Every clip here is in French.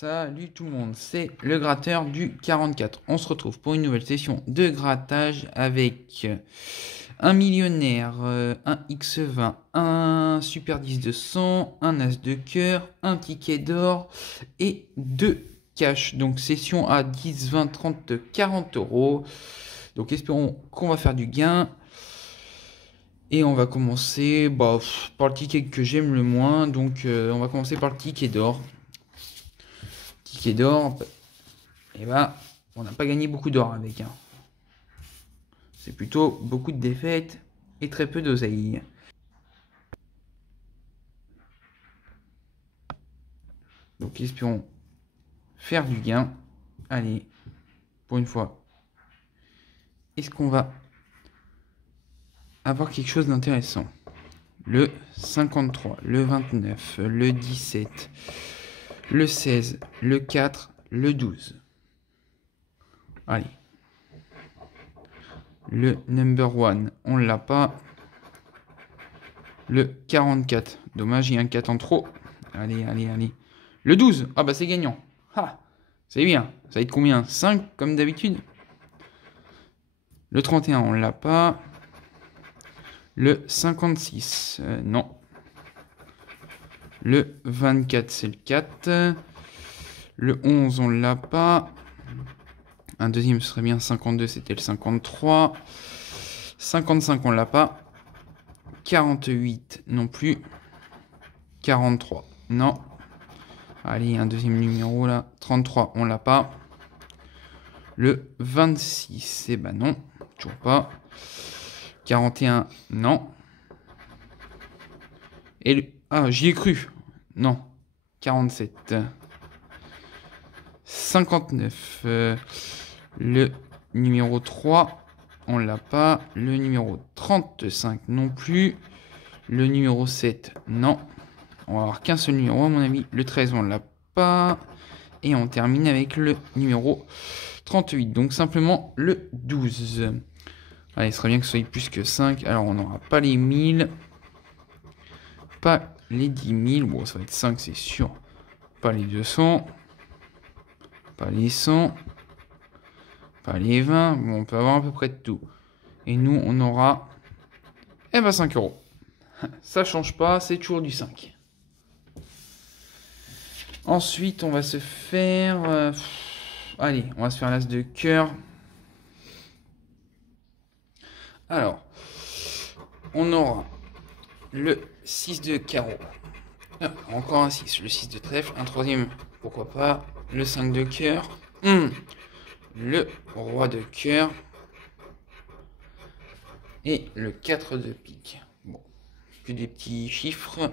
Salut tout le monde, c'est le gratteur du 44. On se retrouve pour une nouvelle session de grattage avec un millionnaire, un X20, un super 10 de 100, un as de cœur, un ticket d'or et deux cash. Donc session à 10, 20, 30, 40 euros. Donc espérons qu'on va faire du gain. Et on va commencer par le ticket que j'aime le moins. Donc on va commencer par le ticket d'or. Ticket d'or, et bah on n'a pas gagné beaucoup d'or avec. C'est plutôt beaucoup de défaites et très peu d'oseille. Donc espérons faire du gain. Allez, pour une fois. Est-ce qu'on va avoir quelque chose d'intéressant? Le 53, le 29, le 17, le 16, le 4, le 12. Allez. Le number 1, on l'a pas. Le 44, dommage, il y a un 4 en trop. Allez, allez, allez. Le 12, ah bah c'est gagnant. Ah, c'est bien. Ça va être combien? 5 comme d'habitude. Le 31, on l'a pas. Le 56, non. Le 24, c'est le 4. Le 11, on l'a pas. Un deuxième, ce serait bien. 52, c'était le 53. 55, on l'a pas. 48, non plus. 43, non. Allez, un deuxième numéro là. 33, on l'a pas. Le 26, eh ben non. Toujours pas. 41, non. Et le... Ah, j'y ai cru. Non. 47. 59. Le numéro 3, on l'a pas. Le numéro 35 non plus. Le numéro 7, non. On va avoir qu'un seul numéro à mon avis. Le 13, on l'a pas. Et on termine avec le numéro 38. Donc simplement le 12. Allez, ce serait bien que ce soit plus que 5. Alors on n'aura pas les 1000. Pas les 10 000. Bon, ça va être 5, c'est sûr. Pas les 200. Pas les 100. Pas les 20. Bon, on peut avoir à peu près de tout. Et nous, on aura... Eh ben 5 euros. Ça change pas, c'est toujours du 5. Ensuite, on va se faire... Allez, on va se faire l'as de cœur. Alors, on aura le 6 de carreau. Ah, encore un 6, le 6 de trèfle. Un troisième, pourquoi pas. Le 5 de cœur. Le roi de cœur. Et le 4 de pique. Bon, que des petits chiffres.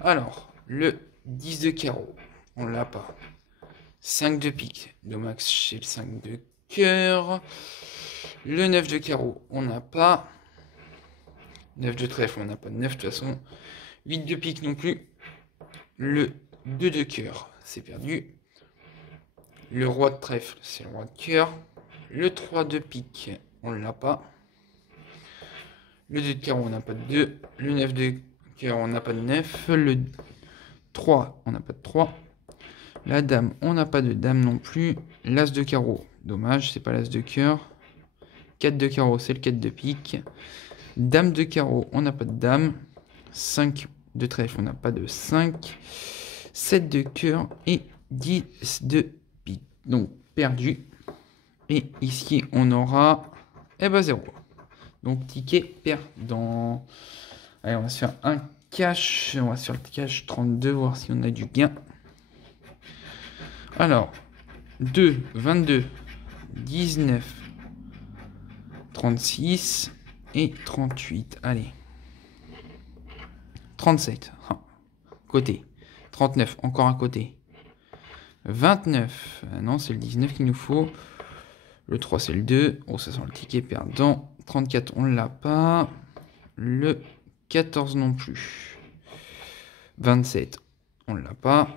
Alors, le 10 de carreau, on l'a pas. 5 de pique, de max chez le 5 de cœur. Le 9 de carreau, on n'a pas. 9 de trèfle, on n'a pas de 9 de toute façon. 8 de pique non plus. Le 2 de cœur, c'est perdu. Le roi de trèfle, c'est le roi de cœur. Le 3 de pique, on l'a pas. Le 2 de carreau, on n'a pas de 2. Le 9 de cœur, on n'a pas de 9. Le 3, on n'a pas de 3. La dame, on n'a pas de dame non plus. L'as de carreau, dommage, c'est pas l'as de cœur. 4 de carreau, c'est le 4 de pique. Dame de carreau, on n'a pas de dame. 5 de trèfle, on n'a pas de 5. 7 de cœur et 10 de pique. Donc, perdu. Et ici, on aura 0. Donc, ticket perdant. Allez, on va se faire un cash. On va se faire le cash 32, voir si on a du gain. Alors, 2, 22, 19, 36 et 38. Allez. 37. Côté. 39, encore un côté. 29. Non, c'est le 19 qu'il nous faut. Le 3, c'est le 2. Oh, ça sent le ticket perdant. 34, on l'a pas. Le 14 non plus. 27, on l'a pas.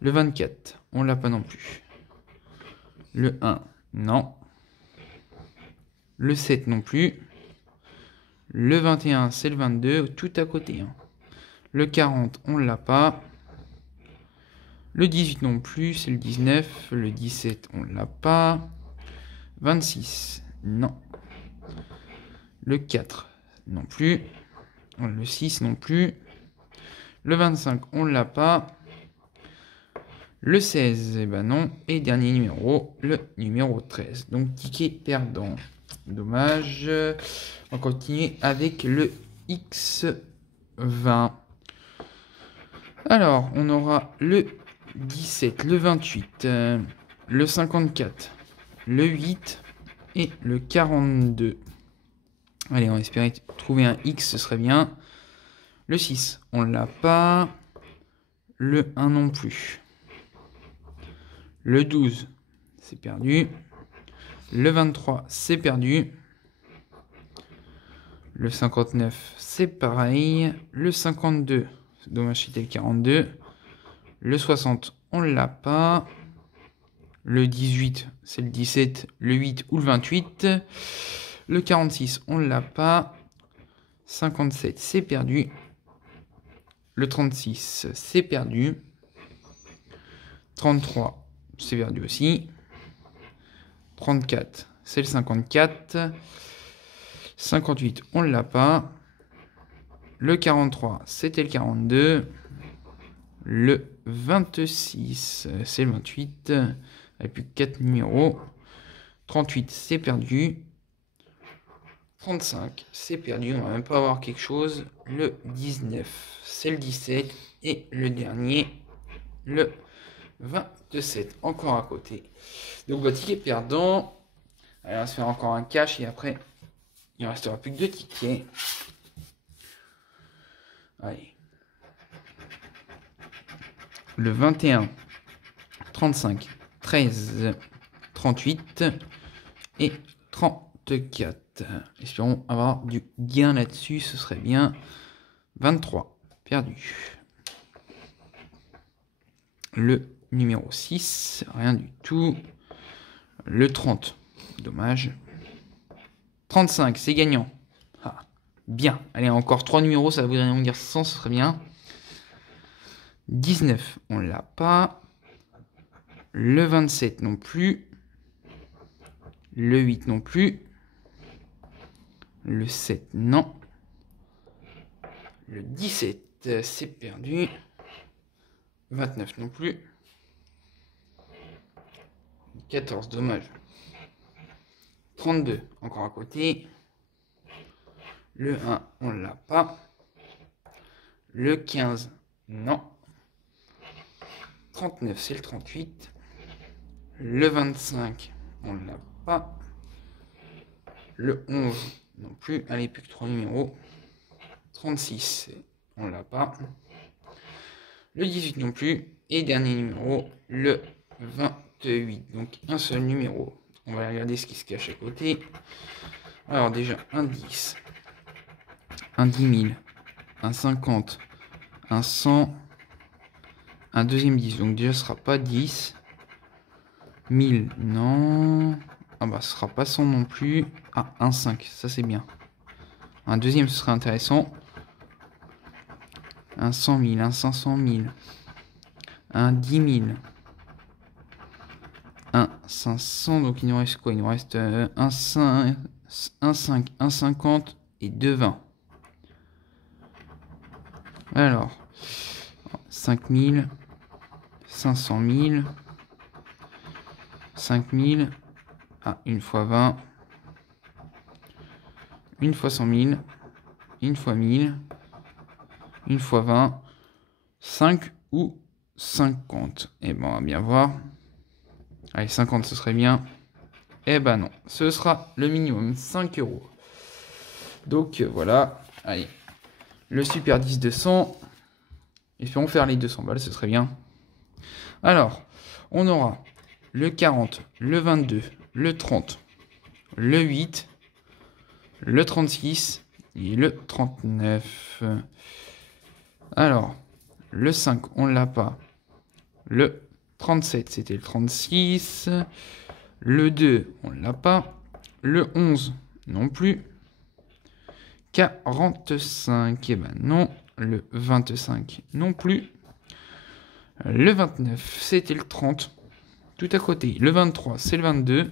Le 24, on l'a pas non plus. Le 1, non. Le 7 non plus. Le 21, c'est le 22, tout à côté. Le 40, on l'a pas. Le 18 non plus, c'est le 19. Le 17, on l'a pas. 26, non. Le 4, non plus. Le 6 non plus. Le 25, on l'a pas. Le 16, eh ben non. Et dernier numéro, le numéro 13. Donc ticket perdant. Dommage. On continue avec le X20. Alors, on aura le 17, le 28, le 54, le 8 et le 42. Allez, on espérait trouver un X, ce serait bien. Le 6, on l'a pas. Le 1 non plus. Le 12, c'est perdu. Le 23, c'est perdu. Le 59, c'est pareil. Le 52, c'est dommage, c'était le 42. Le 60, on l'a pas. Le 18, c'est le 17, le 8 ou le 28. Le 46, on l'a pas. 57, c'est perdu. Le 36, c'est perdu. 33, c'est perdu aussi. 34, c'est le 54. 58, on l'a pas. Le 43, c'était le 42. Le 26, c'est le 28. Avec plus que 4 numéros. 38, c'est perdu. 35, c'est perdu. On va même pas avoir quelque chose. Le 19, c'est le 17. Et le dernier, le 27. Encore à côté. Donc, le ticket perdant. Allez, on va se faire encore un cash. Et après, il ne restera plus que 2 tickets. Allez. Le 21, 35, 13, 38 et 34. Espérons avoir du gain là-dessus, ce serait bien. 23, perdu. Le numéro 6, rien du tout. Le 30, dommage. 35, c'est gagnant. Ah, bien. Allez, encore 3 numéros, ça voudrait donc dire 100, ce serait bien. 19, on l'a pas. Le 27 non plus. Le 8 non plus. Le 7 non. Le 17 c'est perdu. 29 non plus. 14 dommage. 32 encore à côté. Le 1 on l'a pas. Le 15 non. 39 c'est le 38. Le 25 on l'a pas. Le 11 non plus. Allez, plus que 3 numéros. 36 on l'a pas. Le 18 non plus. Et dernier numéro, le 28. Donc un seul numéro. On va regarder ce qui se cache à côté. Alors déjà un 10. Un 10 000. Un 50. Un 100. Un deuxième 10. Donc déjà ce sera pas 10. 1000 non. Ah bah ce sera pas 100 non plus. Ah un 5. Ça c'est bien. Un deuxième ce serait intéressant. Un 100 000. Un 500 000. Un 10 000. Un 500, donc il nous reste quoi? Il nous reste un 5, un 5, un 50 et 2 20. Alors, 5 000, 500 000, 5 000, ah, une fois 20, une fois 100 000, une fois 1000, une fois 20, 5 ou 50. Et bon, on va bien voir. Allez, 50, ce serait bien. Eh ben non, ce sera le minimum, 5 €. Donc voilà, allez. Le super 10 200. Espérons faire les 200 balles, ce serait bien. Alors, on aura le 40, le 22, le 30, le 8, le 36 et le 39. Alors, le 5, on l'a pas. Le 37, c'était le 36. Le 2, on l'a pas. Le 11, non plus. 45, eh ben non. Le 25, non plus. Le 29, c'était le 30. Tout à côté. Le 23, c'est le 22.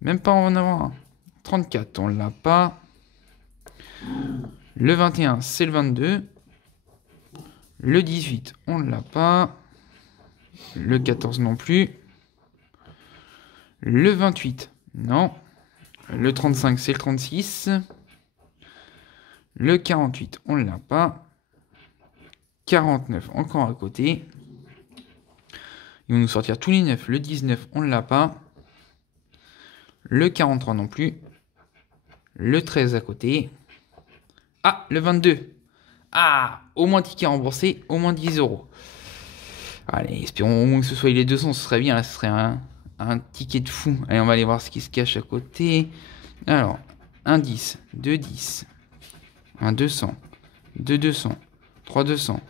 Même pas en avant un. 34, on l'a pas. Le 21, c'est le 22. Le 18, on ne l'a pas. Le 14 non plus. Le 28, non. Le 35, c'est le 36. Le 48, on ne l'a pas. 49, encore à côté. Ils vont nous sortir tous les 9. Le 19, on ne l'a pas. Le 43 non plus. Le 13 à côté. Ah, le 22. Ah, au moins ticket remboursé, au moins 10 euros. Allez, espérons au moins que ce soit les 200, ce serait bien. Là, ce serait un ticket de fou. Allez, on va aller voir ce qui se cache à côté. Alors, un 10, 2 10, un 200, 2 200, 3 200,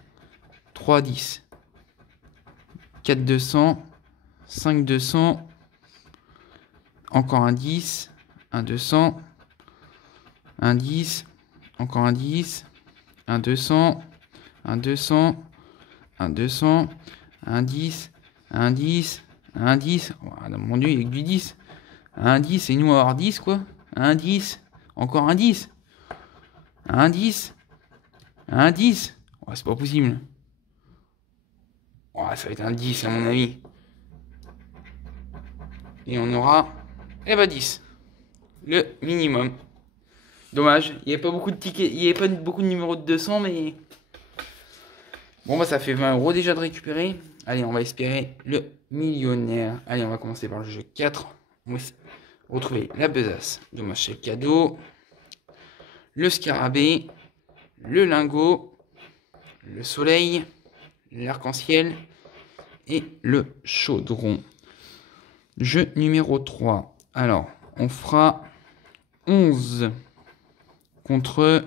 3 10, 4 200, 5 200, encore un 10, un 200, un 10, encore un 10, un 200, un 200, un 200, un 10, un 10, un 10. Oh, mon Dieu, il n'y a que du 10. Un 10, et nous on va avoir 10 quoi. Un 10, encore un 10. Un 10, un 10. Oh, c'est pas possible. Oh, ça va être un 10 à mon avis. Et on aura, 10. Le minimum. Dommage, il n'y avait pas beaucoup de tickets, il n'y avait pas beaucoup de numéros de 200, mais... Bon, ça fait 20 euros déjà de récupérer. Allez, on va espérer le millionnaire. Allez, on va commencer par le jeu 4. On va retrouver la besace. Dommage, c'est le cadeau. Le scarabée. Le lingot. Le soleil. L'arc-en-ciel. Et le chaudron. Jeu numéro 3. Alors, on fera 11 contre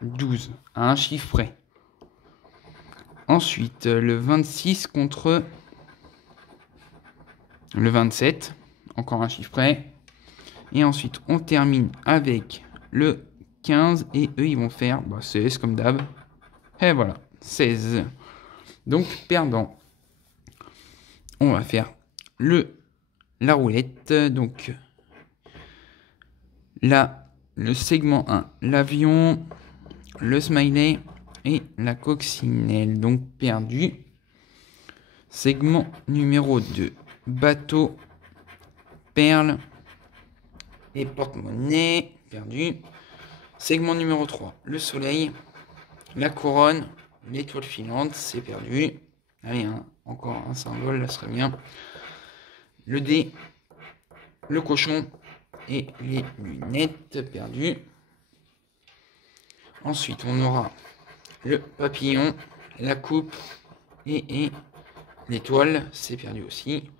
12 à un chiffre près. Ensuite, le 26 contre le 27, encore un chiffre près. Et ensuite, on termine avec le 15 et eux, ils vont faire 16 comme d'hab. Et voilà, 16. Donc, perdant. On va faire la roulette. Donc, là, le segment 1, l'avion, le smiley et la coccinelle. Donc, perdu. Segment numéro 2, bateau, perle et porte-monnaie, perdu. Segment numéro 3, le soleil, la couronne, l'étoile filante, c'est perdu. Allez, encore un symbole, là serait bien. Le dé, le cochon et les lunettes, perdues. Ensuite, on aura le papillon, la coupe et l'étoile, c'est perdu aussi.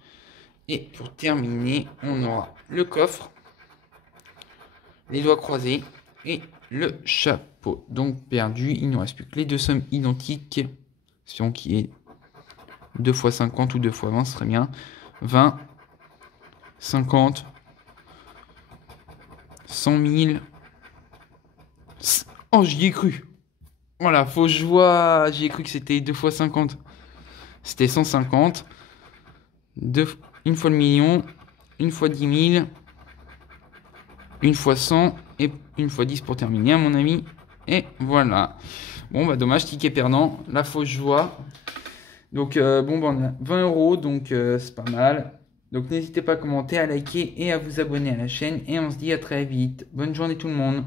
Et pour terminer, on aura le coffre, les doigts croisés et le chapeau. Donc perdu, il ne nous reste plus que les deux sommes identiques. Si qui est 2 x 50 ou 2 x 20, ce serait bien. 20, 50, 100 000. Oh, j'y ai cru. Voilà, fausse joie. J'y ai cru que c'était 2 x 50. C'était 150. Une fois le million. Une fois 10 000. Une fois 100. Et une fois 10 pour terminer, à mon ami. Et voilà. Bon, dommage, ticket perdant. La fausse joie. Donc, on a 20 euros. Donc, c'est pas mal. Donc, n'hésitez pas à commenter, à liker et à vous abonner à la chaîne. Et on se dit à très vite. Bonne journée tout le monde.